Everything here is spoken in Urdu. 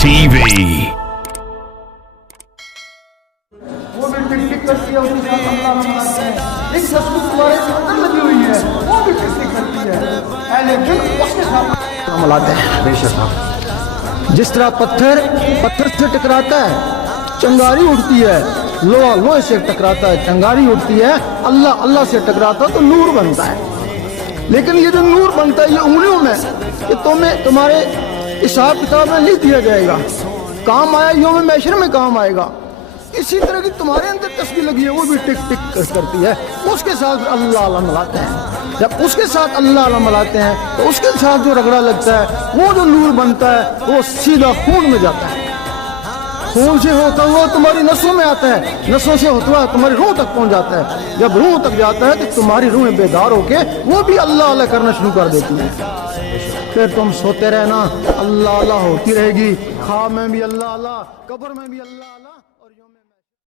TV. وہ بھی ٹک ٹک کرتی ہے، اس کے ساتھ اللہ مناتے ہیں. ایک سستی تمہارے اندر لگی ہوئی ہے، وہ بھی ٹک ٹک کرتی ہے. اہل دل اس کے ساتھ ملاتے ہیں. بے شک جس طرح پتھر سے ٹکراتا ہے چنگاری اٹھتی ہے، لوہے سے ٹکراتا ہے چنگاری اٹھتی ہے، اللہ سے ٹکراتا ہے تو نور بنتا ہے. لیکن یہ جو نور بنتا ہے یہ انگلیوں میں، یہ تمہارے حساب کتاب میں نہیں دیا جائے گا. کام آیا یوم محشر میں کام آئے گا. اسی طرح کی تمہارے اندر تسبیح لگی ہے، وہ بھی ٹک ٹک کرتی ہے. اس کے ساتھ اللہ ملاتے ہیں. جب اس کے ساتھ اللہ ملاتے ہیں تو اس کے ساتھ جو رگڑا لگتا ہے، وہ جو نور بنتا ہے وہ سیدھا خون میں جاتا ہے. خون سے ہوتا ہوا تمہاری نسوں میں آتا ہے، نسوں سے ہوتا ہوا تمہاری روح تک پہنچ جاتا ہے. جب روح تک جاتا ہے تو تمہاری روحیں بیدار ہو کے وہ بھی اللہ کرنا شروع کر دیتی ہیں. پھر تم سوتے رہنا، اللہ ہوتی رہے گی. خواب میں بھی اللہ، قبر میں بھی اللہ.